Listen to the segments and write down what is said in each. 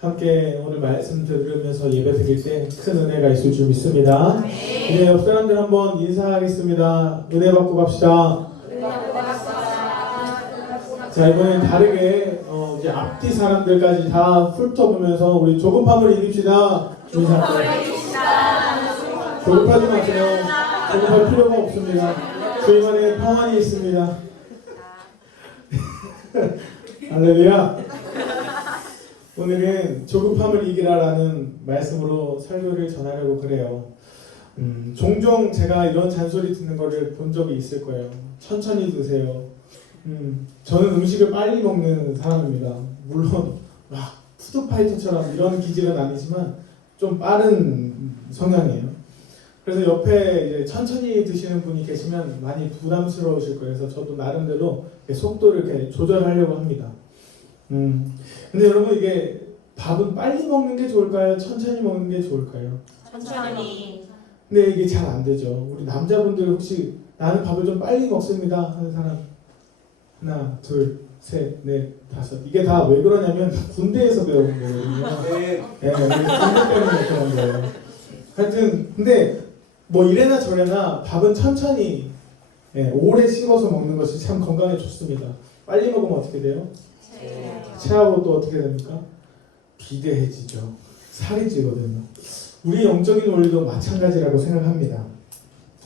함께 오늘 말씀 들으면서 예배 드릴 때 큰 은혜가 있을 줄 믿습니다. 이제 옆 사람들 한번 인사하겠습니다. 은혜 받고 갑시다. 자, 이번엔 다르게 이제 앞뒤 사람들까지 다 훑어보면서 우리 조급함을 이깁시다. 조급하지 마세요. 조급할 필요가 없습니다. 저희만의 평안이 있습니다. 할렐루야. 오늘은 조급함을 이기라라는 말씀으로 설교를 전하려고 그래요. 종종 제가 이런 잔소리 듣는 거를 본 적이 있을 거예요. 천천히 드세요. 저는 음식을 빨리 먹는 사람입니다. 물론 막 푸드파이터처럼 이런 기질은 아니지만 좀 빠른 성향이에요. 그래서 옆에 이제 천천히 드시는 분이 계시면 많이 부담스러우실 거예요. 그래서 저도 나름대로 속도를 이렇게 조절하려고 합니다. 근데 여러분, 이게 밥은 빨리 먹는 게 좋을까요? 천천히 먹는 게 좋을까요? 천천히. 근데 이게 잘 안 되죠. 우리 남자분들 혹시 나는 밥을 좀 빨리 먹습니다 하는 사람 하나, 둘, 셋, 넷, 다섯. 이게 다 왜 그러냐면 군대에서 배운 거거든요. 네, 군대 때문에 그런 거예요. 하여튼 근데 뭐 이래나 저래나 밥은 천천히 오래 씹어서 먹는 것이 참 건강에 좋습니다. 빨리 먹으면 어떻게 돼요? 체하고 또 어떻게 됩니까? 비대해지죠. 살이 찌거든요. 우리 영적인 원리도 마찬가지라고 생각합니다.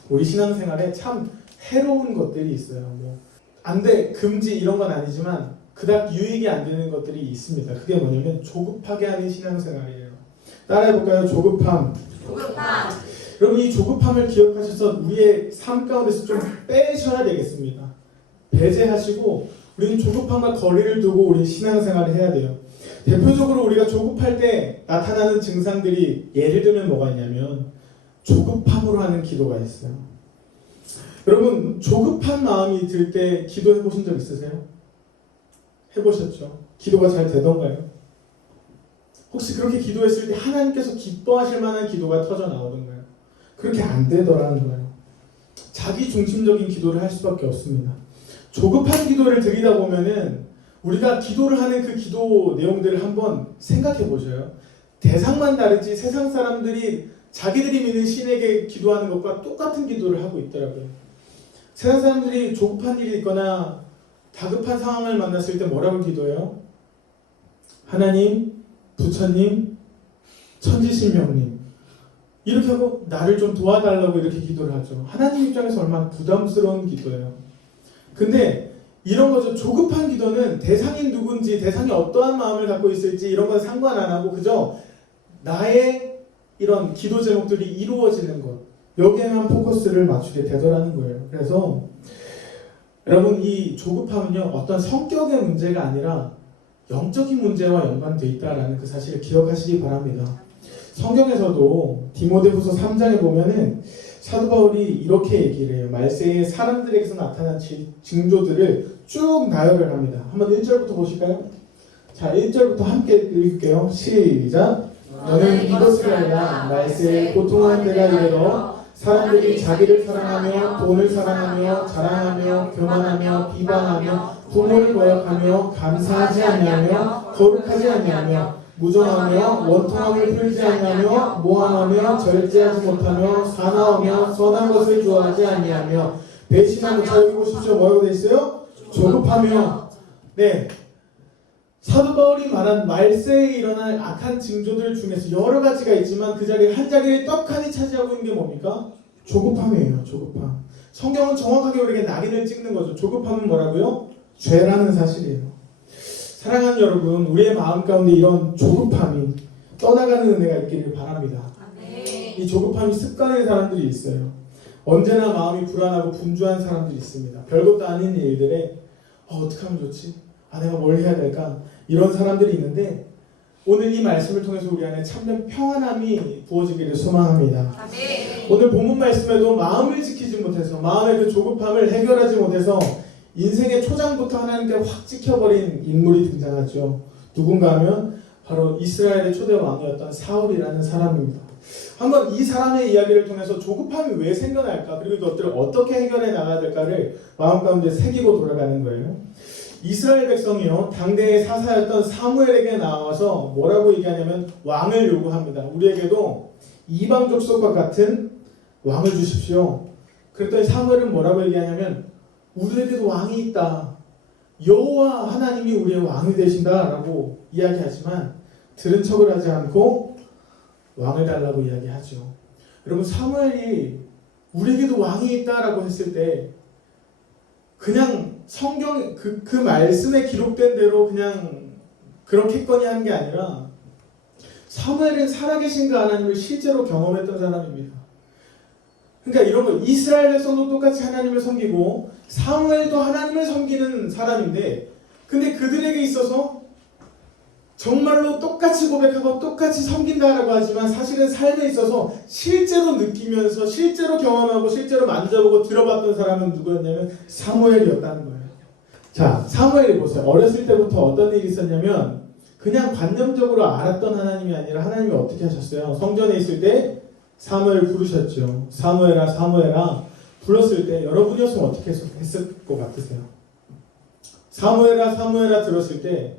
우리 신앙생활에 참 해로운 것들이 있어요. 뭐 안 돼, 금지 이런 건 아니지만 그닥 유익이 안 되는 것들이 있습니다. 그게 뭐냐면 조급하게 하는 신앙생활이에요. 따라해볼까요? 조급함. 여러분, 이 조급함을 기억하셔서 우리의 삶 가운데서 좀 빼셔야 되겠습니다. 배제하시고 우리는 조급함과 거리를 두고 우리 신앙생활을 해야 돼요. 대표적으로 우리가 조급할 때 나타나는 증상들이 예를 들면 뭐가 있냐면 조급함으로 하는 기도가 있어요. 여러분, 조급한 마음이 들 때 기도해 보신 적 있으세요? 해보셨죠? 기도가 잘 되던가요? 혹시 그렇게 기도했을 때 하나님께서 기뻐하실 만한 기도가 터져 나오던가요? 그렇게 안 되더라는 거예요. 자기 중심적인 기도를 할 수밖에 없습니다. 조급한 기도를 드리다 보면은 우리가 기도를 하는 그 기도 내용들을 한번 생각해 보셔요. 대상만 다르지 세상 사람들이 자기들이 믿는 신에게 기도하는 것과 똑같은 기도를 하고 있더라고요. 세상 사람들이 조급한 일이 있거나 다급한 상황을 만났을 때 뭐라고 기도해요? 하나님, 부처님, 천지신명님 이렇게 하고 나를 좀 도와달라고 이렇게 기도를 하죠. 하나님 입장에서 얼마나 부담스러운 기도예요. 근데 이런 거죠. 조급한 기도는 대상이 누군지, 대상이 어떠한 마음을 갖고 있을지 이런 건 상관 안 하고 그저 나의 이런 기도 제목들이 이루어지는 것, 여기에만 포커스를 맞추게 되더라는 거예요. 그래서 여러분, 이 조급함은요, 어떤 성격의 문제가 아니라 영적인 문제와 연관되어 있다는 그 사실을 기억하시기 바랍니다. 성경에서도 디모데후서 3장에 보면은 사도 바울이 이렇게 얘기를 해요. 말세에 사람들에게서 나타난 징조들을 쭉 나열을 합니다. 한번 1절부터 보실까요? 자, 1절부터 함께 읽을게요. 시작. 너는 이것을 알라. 말세에 고통하는 때가 이르러 사람들이 자기를 사랑하며 돈을 사랑하며 자랑하며 교만하며 비방하며 부모를 거역하며 감사하지 아니하며 거룩하지 아니하며 무정하며 원통함을 풀지 아니하며 모함하며 절제하지 못하며 사나우며 선한 것을 좋아하지 아니하며 배신하며. 자, 여기 보십시오. 뭐라고 되어 있어요? 조급하며. 네, 사도 바울이 말한 말세에 일어날 악한 징조들 중에서 여러 가지가 있지만 그 자리에 한 자리를 떡하니 차지하고 있는 게 뭡니까? 조급함이에요. 조급함. 성경은 정확하게 우리에게 낙인을 찍는 거죠. 조급함은 뭐라고요? 죄라는 사실이에요. 사랑하는 여러분, 우리의 마음 가운데 이런 조급함이 떠나가는 은혜가 있기를 바랍니다. 이 조급함이 습관인 사람들이 있어요. 언제나 마음이 불안하고 분주한 사람들이 있습니다. 별것도 아닌 일들에 어떻게 하면 좋지? 내가 뭘 해야 될까? 이런 사람들이 있는데 오늘 이 말씀을 통해서 우리 안에 참된 평안함이 부어지기를 소망합니다. 오늘 본문 말씀에도 마음을 지키지 못해서, 마음의 그 조급함을 해결하지 못해서 인생의 초장부터 하나님께 확 찍혀버린 인물이 등장하죠. 누군가 하면 바로 이스라엘의 초대 왕이었던 사울이라는 사람입니다. 한번 이 사람의 이야기를 통해서 조급함이 왜 생겨날까, 그리고 이것들을 어떻게 해결해 나가야 될까를 마음 가운데 새기고 돌아가는 거예요. 이스라엘 백성이요, 당대의 사사였던 사무엘에게 나와서 뭐라고 얘기하냐면 왕을 요구합니다. 우리에게도 이방 족속과 같은 왕을 주십시오. 그랬더니 사무엘은 뭐라고 얘기하냐면 우리에게도 왕이 있다. 여호와 하나님이 우리의 왕이 되신다라고 이야기하지만 들은 척을 하지 않고 왕을 달라고 이야기하죠. 여러분, 사무엘이 우리에게도 왕이 있다라고 했을 때 그냥 성경 그 말씀에 기록된 대로 그냥 그렇게거니 한 게 아니라 사무엘은 살아계신 그 하나님을 실제로 경험했던 사람입니다. 그러니까 이런 거, 이스라엘 백성도 똑같이 하나님을 섬기고 사무엘도 하나님을 섬기는 사람인데, 근데 그들에게 있어서 정말로 똑같이 고백하고 똑같이 섬긴다라고 하지만 사실은 삶에 있어서 실제로 느끼면서 실제로 경험하고 실제로 만져보고 들어봤던 사람은 누구였냐면 사무엘이었다는 거예요. 자, 사무엘이 보세요. 어렸을 때부터 어떤 일이 있었냐면 그냥 관념적으로 알았던 하나님이 아니라 하나님이 어떻게 하셨어요? 성전에 있을 때 사무엘 부르셨죠. 사무엘아 사무엘아 불렀을 때 여러분이었으면 어떻게 했을 것 같으세요? 사무엘아 사무엘아 들었을 때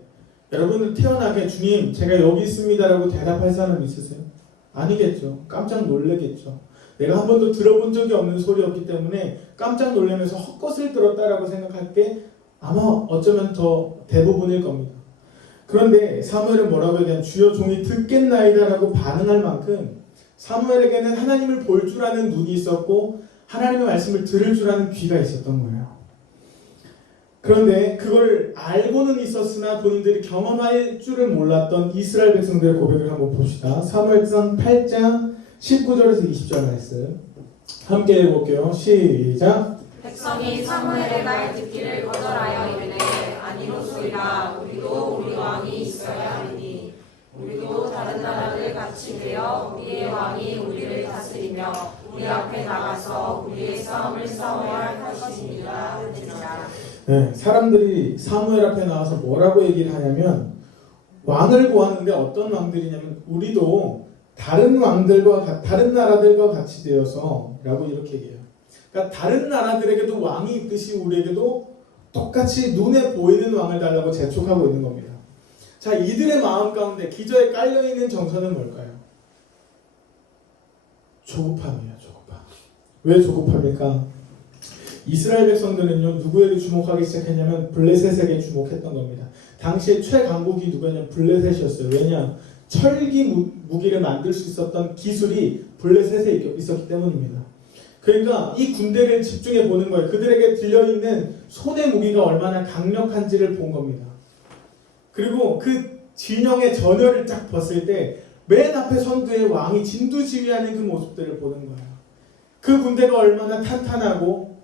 여러분은 태어나게 주님 제가 여기 있습니다라고 대답할 사람 있으세요? 아니겠죠. 깜짝 놀라겠죠. 내가 한 번도 들어본 적이 없는 소리였기 때문에 깜짝 놀라면서 헛것을 들었다라고 생각할 게 아마 어쩌면 더 대부분일 겁니다. 그런데 사무엘은 뭐라고 얘기하면 주여 종이 듣겠나이다라고 반응할 만큼 사무엘에게는 하나님을 볼 줄 아는 눈이 있었고 하나님의 말씀을 들을 줄 아는 귀가 있었던 거예요. 그런데 그걸 알고는 있었으나 본인들이 경험할 줄을 몰랐던 이스라엘 백성들의 고백을 한번 봅시다. 사무엘상 8장 19절에서 20절 말씀 함께 해볼게요. 시작. 백성이 사무엘의 말 듣기를 거절하여 이르되 아니로소이다. 우리도 우리 왕이 있어야 하리니 우리도 다른 나라들 같이 되어 우리의 왕이 우리를 다스리며 우리 앞에 나가서 우리의 싸움을 싸워야 할 것입니다. 하니라. 네, 사람들이 사무엘 앞에 나와서 뭐라고 얘기를 하냐면 왕을 구하는데 어떤 왕들이냐면 우리도 다른 왕들과 다른 나라들과 같이 되어서 라고 이렇게 얘기해요. 그러니까 다른 나라들에게도 왕이 있듯이 우리에게도 똑같이 눈에 보이는 왕을 달라고 재촉하고 있는 겁니다. 자, 이들의 마음 가운데 기저에 깔려있는 정서는 뭘까요? 조급함이에요. 조급함. 왜 조급합니까? 이스라엘 백성들은요, 누구에게 주목하기 시작했냐면 블레셋에게 주목했던 겁니다. 당시에 최강국이 누구냐면 블레셋이었어요. 왜냐? 철기 무기를 만들 수 있었던 기술이 블레셋에 있었기 때문입니다. 그러니까 이 군대를 집중해 보는 거예요. 그들에게 들려있는 손의 무기가 얼마나 강력한지를 본 겁니다. 그리고 그 진영의 전열을 쫙 봤을 때 맨 앞에 선두에 왕이 진두지휘하는 그 모습들을 보는 거예요. 그 군대가 얼마나 탄탄하고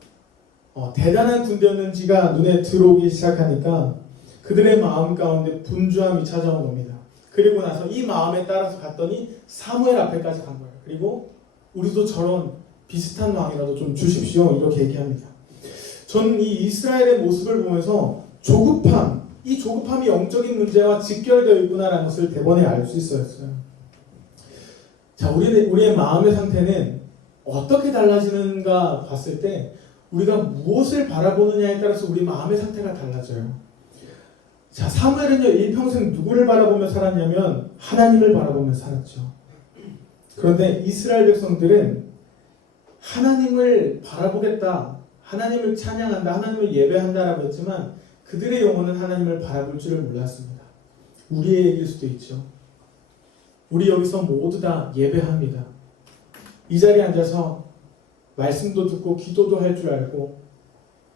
대단한 군대였는지가 눈에 들어오기 시작하니까 그들의 마음 가운데 분주함이 찾아온 겁니다. 그리고 나서 이 마음에 따라서 갔더니 사무엘 앞에까지 간 거예요. 그리고 우리도 저런 비슷한 왕이라도 좀 주십시오. 이렇게 얘기합니다. 저는 이 이스라엘의 모습을 보면서 조급함, 이 조급함이 영적인 문제와 직결되어 있구나라는 것을 대번에 알 수 있었어요. 자, 우리의 마음의 상태는 어떻게 달라지는가 봤을 때 우리가 무엇을 바라보느냐에 따라서 우리 마음의 상태가 달라져요. 자, 사무엘은요, 일평생 누구를 바라보며 살았냐면 하나님을 바라보며 살았죠. 그런데 이스라엘 백성들은 하나님을 바라보겠다, 하나님을 찬양한다, 하나님을 예배한다라고 했지만 그들의 영혼은 하나님을 바라볼 줄을 몰랐습니다. 우리의 얘기일 수도 있죠. 우리 여기서 모두 다 예배합니다. 이 자리에 앉아서 말씀도 듣고 기도도 할 줄 알고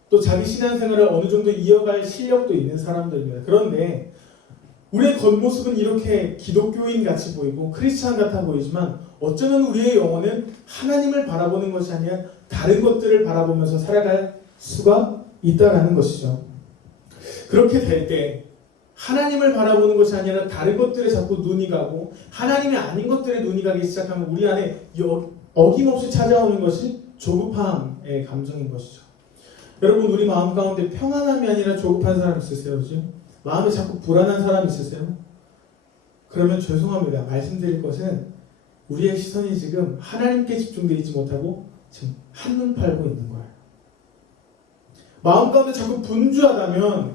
또 자기 신앙생활을 어느 정도 이어갈 실력도 있는 사람들입니다. 그런데 우리의 겉모습은 이렇게 기독교인 같이 보이고 크리스찬 같아 보이지만 어쩌면 우리의 영혼은 하나님을 바라보는 것이 아니라 다른 것들을 바라보면서 살아갈 수가 있다는 것이죠. 그렇게 될 때 하나님을 바라보는 것이 아니라 다른 것들에 자꾸 눈이 가고 하나님이 아닌 것들에 눈이 가기 시작하면 우리 안에 어김없이 찾아오는 것이 조급함의 감정인 것이죠. 여러분, 우리 마음 가운데 평안함이 아니라 조급한 사람 있으세요? 요즘? 마음에 자꾸 불안한 사람 있으세요? 그러면 죄송합니다. 말씀드릴 것은 우리의 시선이 지금 하나님께 집중되어 있지 못하고 지금 한눈 팔고 있는 거예요. 마음 가운데 자꾸 분주하다면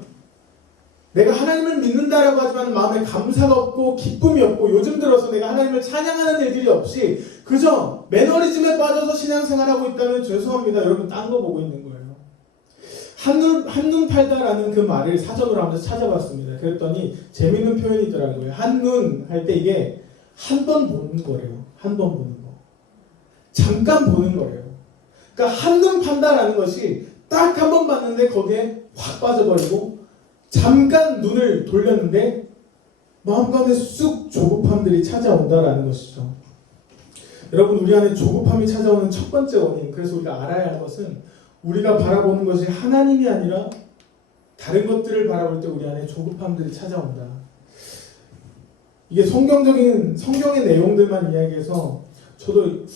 내가 하나님을 믿는다라고 하지만 마음에 감사가 없고 기쁨이 없고 요즘 들어서 내가 하나님을 찬양하는 일들이 없이 그저 매너리즘에 빠져서 신앙생활하고 있다면 죄송합니다. 여러분 딴 거 보고 있는 거예요. 한눈 팔다라는 그 말을 사전으로 한번 찾아봤습니다. 그랬더니 재밌는 표현이더라고요. 한눈 할 때 이게 한 번 보는 거래요. 한 번 보는 거. 잠깐 보는 거래요. 그러니까 한눈 판다라는 것이 딱 한 번 봤는데 거기에 확 빠져버리고 잠깐 눈을 돌렸는데 마음 가운데 쑥 조급함들이 찾아온다라는 것이죠. 여러분 우리 안에 조급함이 찾아오는 첫 번째 원인, 그래서 우리가 알아야 할 것은 우리가 바라보는 것이 하나님이 아니라 다른 것들을 바라볼 때 우리 안에 조급함들이 찾아온다. 이게 성경의 내용들만 이야기해서 저도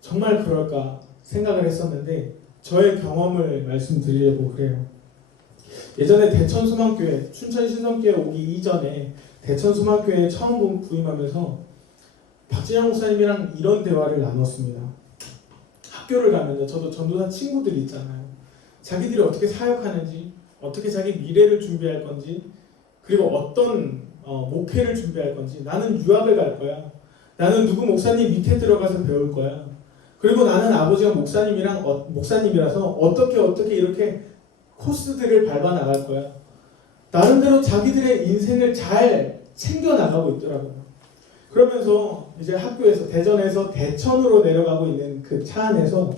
정말 그럴까 생각을 했었는데 저의 경험을 말씀드리려고 그래요. 예전에 대천수망교회, 춘천신성교회 오기 이전에 대천수망교회에 처음 부임하면서 박진영 목사님이랑 이런 대화를 나눴습니다. 학교를 가면요, 저도 전도사 친구들이 있잖아요. 자기들이 어떻게 사역하는지, 어떻게 자기 미래를 준비할 건지, 그리고 어떤 목회를 준비할 건지, 나는 유학을 갈 거야, 나는 누구 목사님 밑에 들어가서 배울 거야, 그리고 나는 아버지가 목사님이라서 어떻게 이렇게 코스들을 밟아 나갈 거야. 나름대로 자기들의 인생을 잘 챙겨 나가고 있더라고요. 그러면서 이제 학교에서 대전에서 대천으로 내려가고 있는 그 차 안에서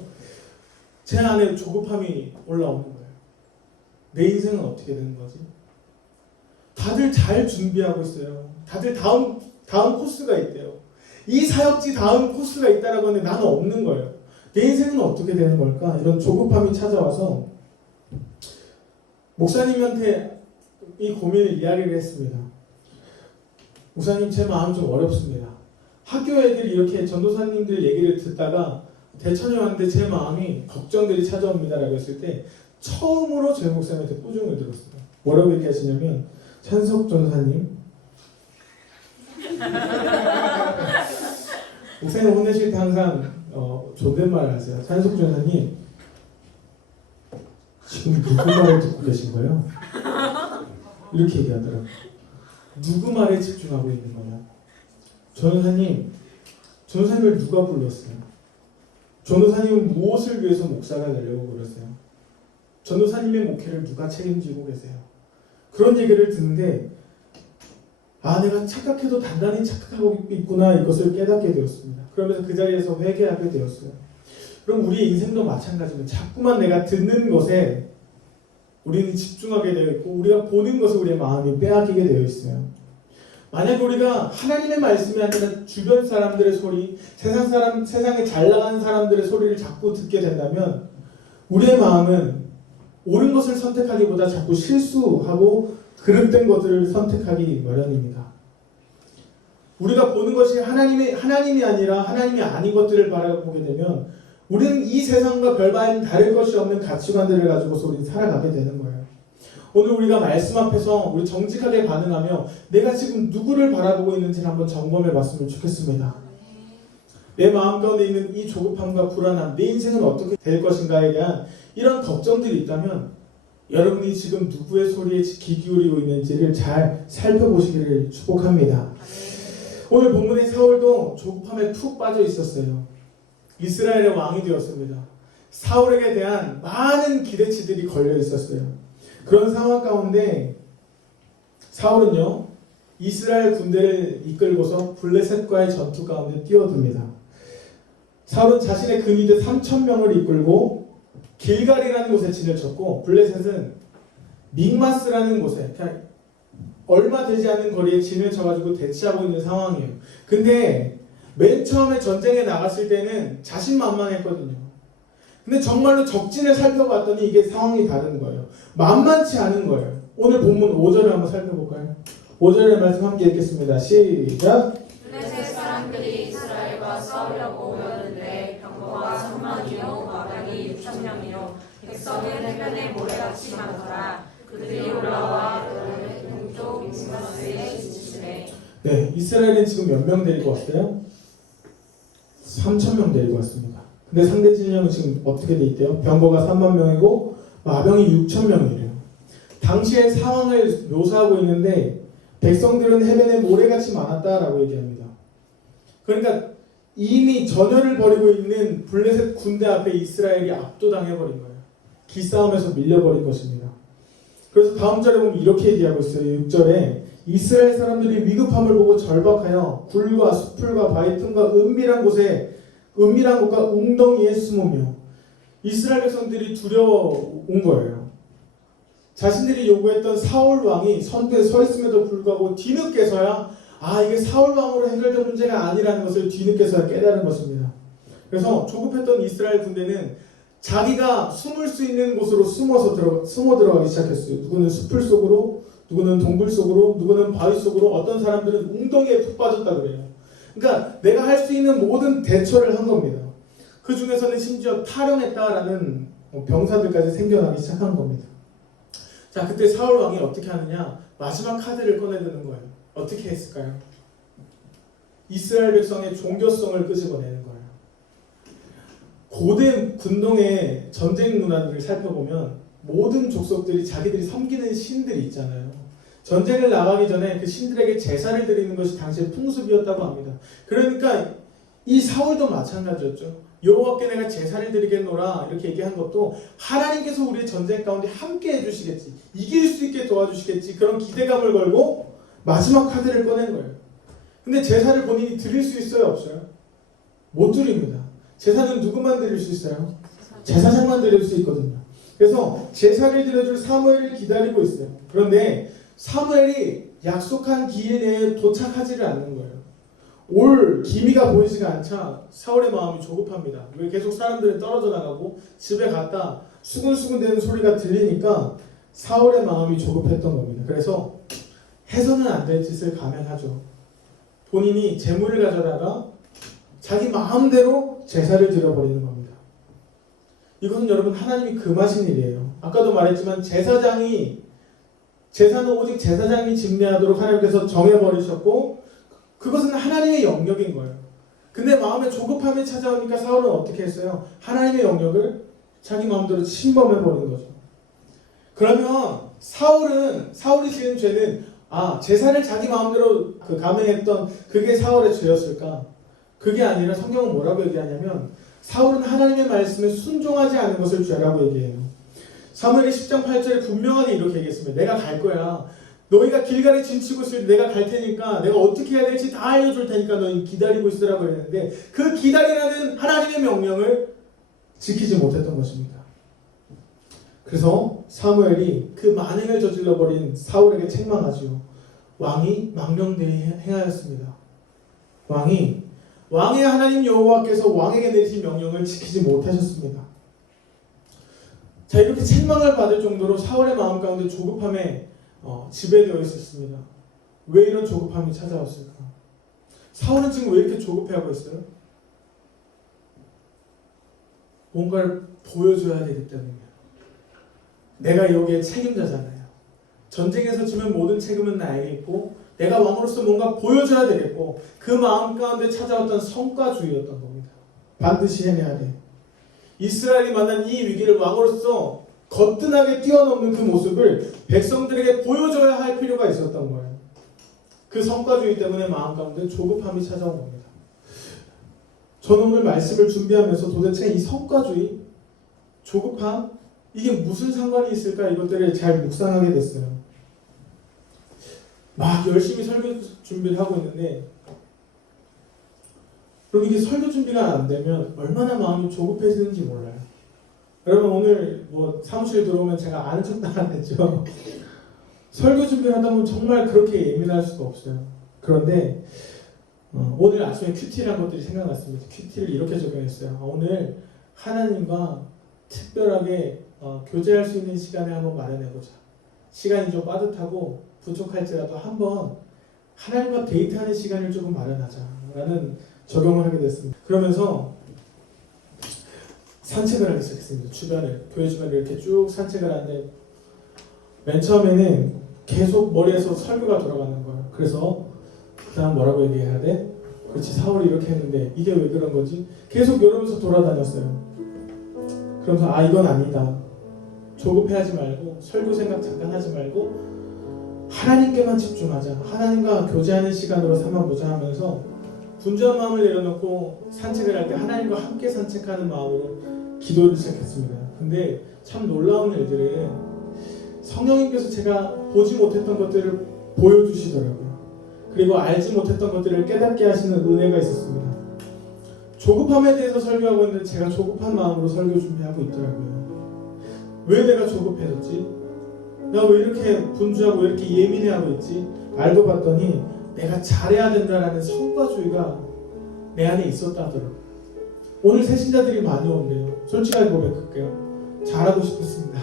제 안에 조급함이 올라오는 거예요. 내 인생은 어떻게 되는 거지? 다들 잘 준비하고 있어요. 다들 다음 코스가 있대요. 이 사역지 다음 코스가 있다라고 하는데 나는 없는 거예요. 내 인생은 어떻게 되는 걸까? 이런 조급함이 찾아와서 목사님한테 이 고민을 이야기를 했습니다. 목사님, 제 마음 좀 어렵습니다. 학교 애들이 이렇게 전도사님들 얘기를 듣다가 대천에 왔는데 제 마음이 걱정들이 찾아옵니다 라고 했을 때 처음으로 저희 목사님한테 꾸중을 들었어요. 뭐라고 얘기하시냐면, 찬석 전사님, 목사님 혼내실 때 항상 존댓말을 하세요. 찬석 전사님, 지금 누구 말을 듣고 계신 거예요? 이렇게 얘기하더라고요. 누구 말에 집중하고 있는 거냐? 전도사님을 누가 불렀어요? 전도사님은 무엇을 위해서 목사가 되려고 그러세요? 전도사님의 목회를 누가 책임지고 계세요? 그런 얘기를 듣는데 내가 착각해도 단단히 착각하고 있구나, 이것을 깨닫게 되었습니다. 그러면서 그 자리에서 회개하게 되었어요. 그럼 우리의 인생도 마찬가지입니다. 자꾸만 내가 듣는 것에 우리는 집중하게 되어 있고 우리가 보는 것에 우리의 마음이 빼앗기게 되어 있어요. 만약 우리가 하나님의 말씀이 아니라 주변 사람들의 소리, 세상에 잘 나가는 사람들의 소리를 자꾸 듣게 된다면 우리의 마음은 옳은 것을 선택하기보다 자꾸 실수하고 그릇된 것들을 선택하기 마련입니다. 우리가 보는 것이 하나님이 아니라 하나님이 아닌 것들을 바라보게 되면 우리는 이 세상과 별반 다를 것이 없는 가치관들을 가지고서 우리는 살아가게 되는 거예요. 오늘 우리가 말씀 앞에서 우리 정직하게 반응하며 내가 지금 누구를 바라보고 있는지를 한번 점검해 봤으면 좋겠습니다. 내 마음 가운데 있는 이 조급함과 불안함, 내 인생은 어떻게 될 것인가에 대한 이런 걱정들이 있다면 여러분이 지금 누구의 소리에 귀 기울이고 있는지를 잘 살펴보시기를 축복합니다. 오늘 본문의 사울도 조급함에 푹 빠져 있었어요. 이스라엘의 왕이 되었습니다. 사울에게 대한 많은 기대치들이 걸려 있었어요. 그런 상황 가운데 사울은요, 이스라엘 군대를 이끌고서 블레셋과의 전투 가운데 뛰어듭니다. 사울은 자신의 근위대 3,000명을 이끌고 길갈이라는 곳에 진을 쳤고, 블레셋은 믹마스라는 곳에 그냥 얼마 되지 않는 거리에 진을 쳐가지고 대치하고 있는 상황이에요. 근데 맨 처음에 전쟁에 나갔을 때는 자신만만했거든요. 근데 정말로 적진을 살펴봤더니 이게 상황이 다른 거예요. 만만치 않은 거예요. 오늘 본문 5절을 한번 살펴볼까요? 5절의 말씀 함께 읽겠습니다. 시작! 블레셋 사람들이 이스라엘과 싸우려고 모였는데 병거가 3만이요 마병이 6,000명이요 백성은 해변에 모래같이 많더라. 그들이 올라와 동쪽 믹마스에 진치시네. 네, 이스라엘은 지금 몇 명 데리고 왔어요? 3,000명 데리고 왔습니다. 근데 상대 진영은 지금 어떻게 돼 있대요? 병거가 3만 명이고 마병이 6,000명이래요. 당시의 상황을 묘사하고 있는데 백성들은 해변에 모래같이 많았다라고 얘기합니다. 그러니까 이미 전열을 벌이고 있는 블레셋 군대 앞에 이스라엘이 압도당해버린 거예요. 기싸움에서 밀려버린 것입니다. 그래서 다음 절에 보면 이렇게 얘기하고 있어요. 6절에 이스라엘 사람들이 위급함을 보고 절박하여 굴과 수풀과 바위 틈과 은밀한 곳과 웅덩이에 숨으며 이스라엘 백성들이 두려워온 거예요. 자신들이 요구했던 사울 왕이 선두에 서 있음에도 불구하고 뒤늦게서야 이게 사울 왕으로 해결된 문제가 아니라는 것을 뒤늦게서야 깨달은 것입니다. 그래서 조급했던 이스라엘 군대는 자기가 숨을 수 있는 곳으로 숨어 들어가기 시작했어요. 누구는 숲을 속으로, 누구는 동굴 속으로, 누구는 바위 속으로, 어떤 사람들은 웅덩이에 푹 빠졌다 그래요. 그러니까 내가 할 수 있는 모든 대처를 한 겁니다. 그 중에서는 심지어 탈영했다라는 병사들까지 생겨나기 시작한 겁니다. 자, 그때 사울 왕이 어떻게 하느냐? 마지막 카드를 꺼내드는 거예요. 어떻게 했을까요? 이스라엘 백성의 종교성을 끄집어내는 거예요. 고대 군동의 전쟁 문화를 살펴보면 모든 족속들이 자기들이 섬기는 신들이 있잖아요. 전쟁을 나가기 전에 그 신들에게 제사를 드리는 것이 당시의 풍습이었다고 합니다. 그러니까 이 사울도 마찬가지였죠. 여호와께 내가 제사를 드리겠노라 이렇게 얘기한 것도 하나님께서 우리의 전쟁 가운데 함께 해주시겠지, 이길 수 있게 도와주시겠지, 그런 기대감을 걸고 마지막 카드를 꺼낸 거예요. 근데 제사를 본인이 드릴 수 있어요, 없어요? 못 드립니다. 제사는 누구만 드릴 수 있어요? 제사장만 드릴 수 있거든요. 그래서 제사를 드려줄 사무엘을 기다리고 있어요. 그런데 사무엘이 약속한 기일 내에 도착하지를 않는 거예요. 올 기미가 보이지가 않자 사울의 마음이 조급합니다. 왜 계속 사람들은 떨어져 나가고 집에 갔다 수근수근 대는 소리가 들리니까 사울의 마음이 조급했던 겁니다. 그래서 해서는 안 될 짓을 감행하죠. 본인이 재물을 가져다가 자기 마음대로 제사를 드려버리는 겁니다. 이것은 여러분 하나님이 금하신 일이에요. 아까도 말했지만 제사는 오직 제사장이 집례하도록 하나님께서 정해버리셨고 그것은 하나님의 영역인 거예요. 근데 마음에 조급함이 찾아오니까 사울은 어떻게 했어요? 하나님의 영역을 자기 마음대로 침범해버린 거죠. 그러면 사울이 지은 죄는 제사를 자기 마음대로 감행했던 그게 사울의 죄였을까? 그게 아니라 성경은 뭐라고 얘기하냐면 사울은 하나님의 말씀에 순종하지 않은 것을 죄라고 얘기해요. 사무엘이 10장 8절에 분명하게 이렇게 얘기했습니다. 내가 갈 거야. 너희가 길갈에 진치고 있을 때 내가 갈 테니까 내가 어떻게 해야 될지 다 알려줄 테니까 너희 기다리고 있으라고 했는데 그 기다리라는 하나님의 명령을 지키지 못했던 것입니다. 그래서 사무엘이 그 만행을 저질러버린 사울에게 책망하지요. 왕이 망령되이 행하였습니다. 왕의 하나님 여호와께서 왕에게 내리신 명령을 지키지 못하셨습니다. 자, 이렇게 책망을 받을 정도로 사울의 마음 가운데 조급함에 지배되어 있었습니다. 왜 이런 조급함이 찾아왔을까? 사울은 지금 왜 이렇게 조급해하고 있어요? 뭔가를 보여줘야 되기 때문이에요. 내가 여기에 책임자잖아요. 전쟁에서 지면 모든 책임은 나에게 있고 내가 왕으로서 뭔가 보여줘야 되겠고 그 마음 가운데 찾아왔던 성과주의였던 겁니다. 반드시 해내야 돼. 이스라엘이 만난 이 위기를 왕으로서 거뜬하게 뛰어넘는 그 모습을 백성들에게 보여줘야 할 필요가 있었던 거예요. 그 성과주의 때문에 마음 가운데 조급함이 찾아온 겁니다. 저는 오늘 말씀을 준비하면서 도대체 이 성과주의, 조급함, 이게 무슨 상관이 있을까 이것들을 잘 묵상하게 됐어요. 막 열심히 설교 준비를 하고 있는데 그럼 이게 설교 준비가 안 되면 얼마나 마음이 조급해지는지 몰라요. 여러분 오늘 사무실 들어오면 제가 아는 척도 안 했죠. 설교 준비를 하다 보면 정말 그렇게 예민할 수가 없어요. 그런데 오늘 아침에 큐티라는 것들이 생각났습니다. 큐티를 이렇게 적용했어요. 오늘 하나님과 특별하게 교제할 수 있는 시간을 한번 마련해보자. 시간이 좀 빠듯하고 부족할지라도 한번 하나님과 데이트하는 시간을 조금 마련하자라는 적용을 하게 됐습니다. 그러면서 산책을 하기 시작했습니다. 교회 주변을 이렇게 쭉 산책을 하는데 맨 처음에는 계속 머리에서 설교가 돌아가는 거예요. 그래서 그 다음 뭐라고 얘기해야 돼? 그렇지, 사울이 이렇게 했는데 이게 왜 그런 거지? 계속 이러면서 돌아다녔어요. 그러면서 이건 아니다. 조급해하지 말고 설교 생각 잠깐 하지 말고 하나님께만 집중하자. 하나님과 교제하는 시간으로 삼아보자 하면서 분주한 마음을 내려놓고 산책을 할 때 하나님과 함께 산책하는 마음으로 기도를 시작했습니다. 근데 참 놀라운 일들은 성령님께서 제가 보지 못했던 것들을 보여주시더라고요. 그리고 알지 못했던 것들을 깨닫게 하시는 은혜가 있었습니다. 조급함에 대해서 설교하고 있는데 제가 조급한 마음으로 설교 준비하고 있더라고요. 왜 내가 조급해졌지? 나 왜 이렇게 분주하고 왜 이렇게 예민해하고 있지? 알고 봤더니 내가 잘해야 된다라는 성과주의가 내 안에 있었다 하더라고요. 오늘 새신자들이 많이 온대요. 솔직하게 고백할게요. 잘하고 싶었습니다.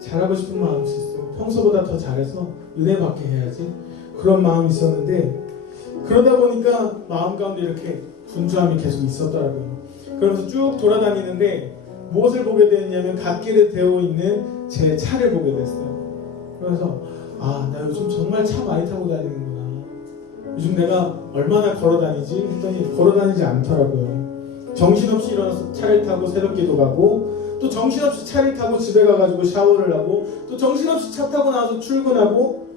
잘하고 싶은 마음이 있었어요. 평소보다 더 잘해서 은혜 받게 해야지. 그런 마음이 있었는데 그러다 보니까 마음 가운데 이렇게 분주함이 계속 있었더라고요. 그러면서 쭉 돌아다니는데 무엇을 보게 됐냐면 갓길에 대어 있는 제 차를 보게 됐어요. 그래서 나 요즘 정말 차 많이 타고 다니는구나. 요즘 내가 얼마나 걸어 다니지? 했더니 걸어 다니지 않더라고요. 정신없이 일어나서 차를 타고 새벽기도 가고 또 정신없이 차를 타고 집에 가가지고 샤워를 하고 또 정신없이 차 타고 나서 출근하고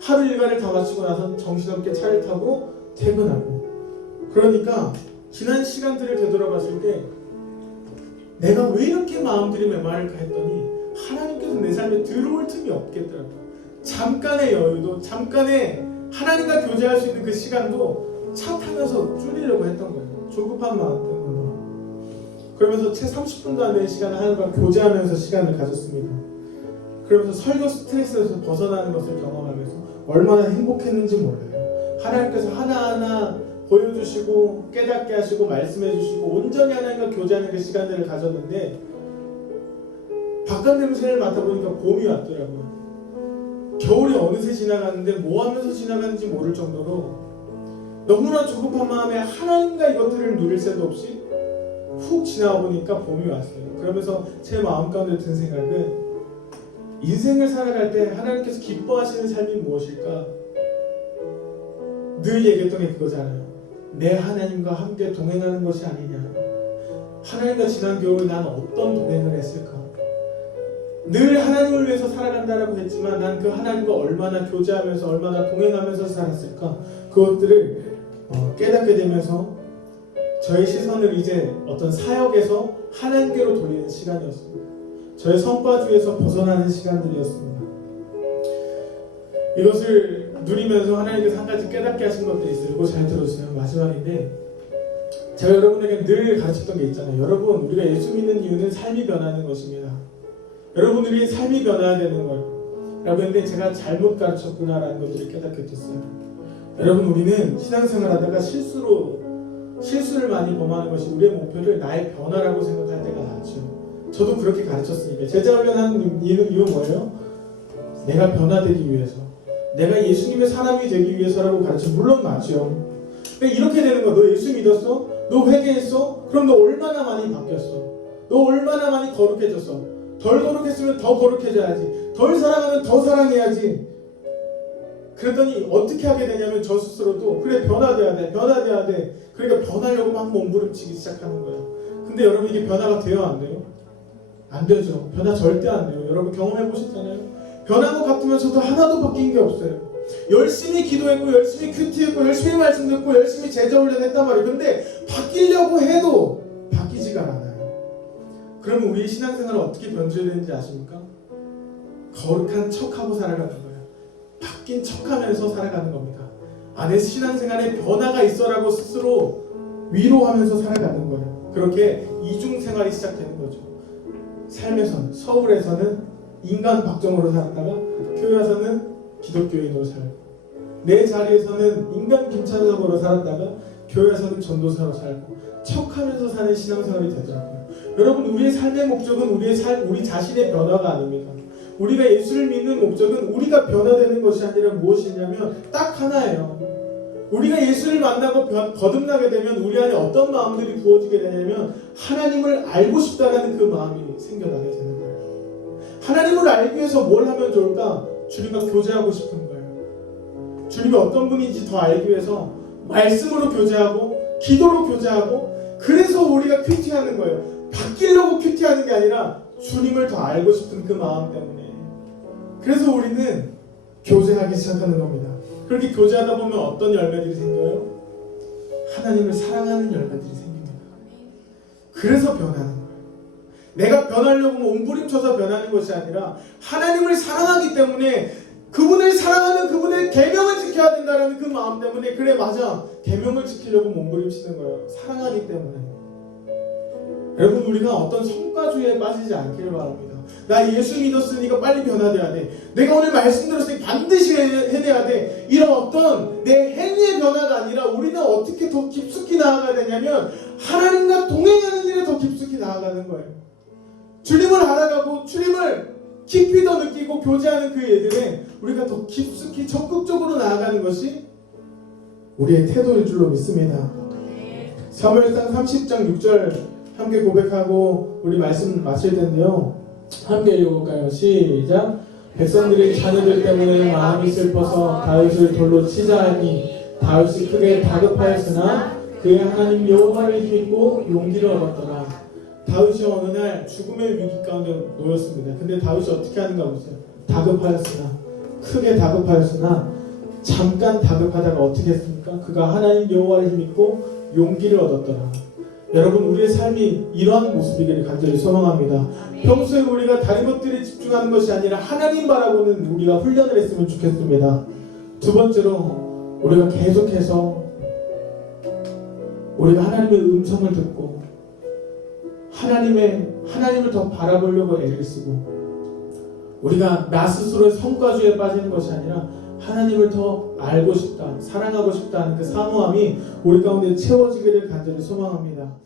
하루 일과를 다 마치고 나서 정신없게 차를 타고 퇴근하고 그러니까 지난 시간들을 되돌아봤을 때 내가 왜 이렇게 마음들이 메마를까 했더니 하나님께서 내 삶에 들어올 틈이 없겠더라고요. 잠깐의 여유도 잠깐의 하나님과 교제할 수 있는 그 시간도 차 타면서 줄이려고 했던 거예요. 조급한 마음 때문에. 그러면서 채 30분도 안 되는 시간을 하나님과 교제하면서 시간을 가졌습니다. 그러면서 설교 스트레스에서 벗어나는 것을 경험하면서 얼마나 행복했는지 몰라요. 하나님께서 하나하나 보여주시고 깨닫게 하시고 말씀해 주시고 온전히 하나님과 교제하는 그 시간들을 가졌는데 바깥 냄새를 맡아보니까 봄이 왔더라고요. 겨울이 어느새 지나가는데 뭐 하면서 지나가는지 모를 정도로 너무나 조급한 마음에 하나님과 이것들을 누릴 새도 없이 훅 지나가 보니까 봄이 왔어요. 그러면서 제 마음 가운데 든 생각은 인생을 살아갈 때 하나님께서 기뻐하시는 삶이 무엇일까? 늘 얘기했던 게 그거잖아요. 내 하나님과 함께 동행하는 것이 아니냐. 하나님과 지난 겨울 난 어떤 동행을 했을까? 늘 하나님을 위해서 살아간다라고 했지만 난 그 하나님과 얼마나 교제하면서 얼마나 동행하면서 살았을까? 그것들을 깨닫게 되면서 저의 시선을 이제 어떤 사역에서 하나님께로 돌리는 시간이었습니다. 저의 성과주의에서 벗어나는 시간들이었습니다. 이것을 누리면서 하나님께서 한 가지 깨닫게 하신 것들이 있어요. 이거 잘 들어주세요. 마지막인데 제가 여러분에게 늘 가르쳤던 게 있잖아요. 여러분, 우리가 예수 믿는 이유는 삶이 변하는 것입니다. 여러분들이 삶이 변화해야 되는 거예요. 라고 했는데 제가 잘못 가르쳤구나라는 것들을 깨닫게 됐어요. 여러분, 우리는 신앙생활 하다가 실수를 많이 범하는 것이 우리의 목표를 나의 변화라고 생각할 때가 많죠. 저도 그렇게 가르쳤으니까. 제자 훈련하는 이유는 뭐예요? 내가 변화되기 위해서, 내가 예수님의 사람이 되기 위해서라고 가르쳐. 물론 맞죠. 그러니까 이렇게 되는 거야. 너 예수 믿었어? 너 회개했어? 그럼 너 얼마나 많이 바뀌었어? 너 얼마나 많이 거룩해졌어? 덜 거룩했으면 더 거룩해져야지. 덜 사랑하면 더 사랑해야지. 그랬더니 어떻게 하게 되냐면 저 스스로도 그래 변화돼야 돼. 그러니까 변하려고 막 몸부림치기 시작하는 거예요. 근데 여러분, 이게 변화가 돼요, 안 돼요? 안 되죠. 변화 절대 안 돼요. 여러분 경험해 보셨잖아요. 변한 것 같으면서도 하나도 바뀐 게 없어요. 열심히 기도했고 열심히 큐티했고 열심히 말씀 듣고 열심히 제자 훈련했단 말이에요. 근데 바뀌려고 해도 바뀌지가 않아요. 그러면 우리의 신앙생활은 어떻게 변주해야 되는지 아십니까? 거룩한 척하고 살아가는 거예요. 바뀐 척하면서 살아가는 겁니다. 안에 신앙생활에 변화가 있어라고 스스로 위로하면서 살아가는 거예요. 그렇게 이중생활이 시작되는 거죠. 삶에서는, 서울에서는 인간 박정으로 살다가 교회 와서는 기독교인으로 살고, 내 자리에서는 인간 김찬석으로 살았다가 교회 와서는 전도사로 살고, 척하면서 사는 신앙생활이 되더라고요. 여러분, 우리의 삶의 목적은 우리 자신의 변화가 아닙니다. 우리가 예수를 믿는 목적은 우리가 변화되는 것이 아니라 무엇이냐면 딱 하나예요. 우리가 예수를 만나고 거듭나게 되면 우리 안에 어떤 마음들이 부어지게 되냐면 하나님을 알고 싶다는 그 마음이 생겨나게 되는 거예요. 하나님을 알기 위해서 뭘 하면 좋을까? 주님과 교제하고 싶은 거예요. 주님이 어떤 분인지 더 알기 위해서 말씀으로 교제하고 기도로 교제하고, 그래서 우리가 큐티하는 거예요. 바뀌려고 큐티하는 게 아니라 주님을 더 알고 싶은 그 마음 때문에 그래서 우리는 교제하기 시작하는 겁니다. 그렇게 교제하다 보면 어떤 열매들이 생겨요? 하나님을 사랑하는 열매들이 생깁니다. 그래서 변하는 거예요. 내가 변하려고 몸부림쳐서 변하는 것이 아니라 하나님을 사랑하기 때문에 그분을 사랑하는 그분의 계명을 지켜야 된다는 그 마음 때문에 그래 맞아 계명을 지키려고 몸부림치는 거예요. 사랑하기 때문에. 여러분 우리가 어떤 성과주의에 빠지지 않기를 바랍니다. 나 예수 믿었으니까 빨리 변화돼야 돼. 내가 오늘 말씀 들었으니까 반드시 해내야 돼. 이런 어떤 내 행위의 변화가 아니라 우리는 어떻게 더 깊숙이 나아가야 되냐면 하나님과 동행하는 일에 더 깊숙이 나아가는 거예요. 주님을 알아가고 주님을 깊이 더 느끼고 교제하는 그 일들에 우리가 더 깊숙이 적극적으로 나아가는 것이 우리의 태도일 줄로 믿습니다. 사무엘상 30장 6절 함께 고백하고 우리 말씀 마칠 텐데요. 함께 읽어볼까요? 시작. 백성들이 자녀들 때문에 마음이 슬퍼서 다윗을 돌로 치자 하니 다윗이 크게 다급하였으나 그의 하나님 여호와를 힘입고 용기를 얻었더라. 다윗이 어느 날 죽음의 위기 가운데 놓였습니다. 근데 다윗이 어떻게 하는가 보세요. 다급하였으나 크게 다급하였으나 잠깐 다급하다가 어떻게 했습니까? 그가 하나님 여호와를 힘입고 용기를 얻었더라. 여러분 우리의 삶이 이러한 모습이기를 간절히 소망합니다. 평소에 우리가 다른 것들에 집중하는 것이 아니라 하나님 바라보는 우리가 훈련을 했으면 좋겠습니다. 두 번째로 우리가 계속해서 우리가 하나님의 음성을 듣고 하나님을 더 바라보려고 애를 쓰고 우리가 나 스스로의 성과주의에 빠지는 것이 아니라 하나님을 더 알고 싶다, 사랑하고 싶다 하는 그 사모함이 우리 가운데 채워지기를 간절히 소망합니다.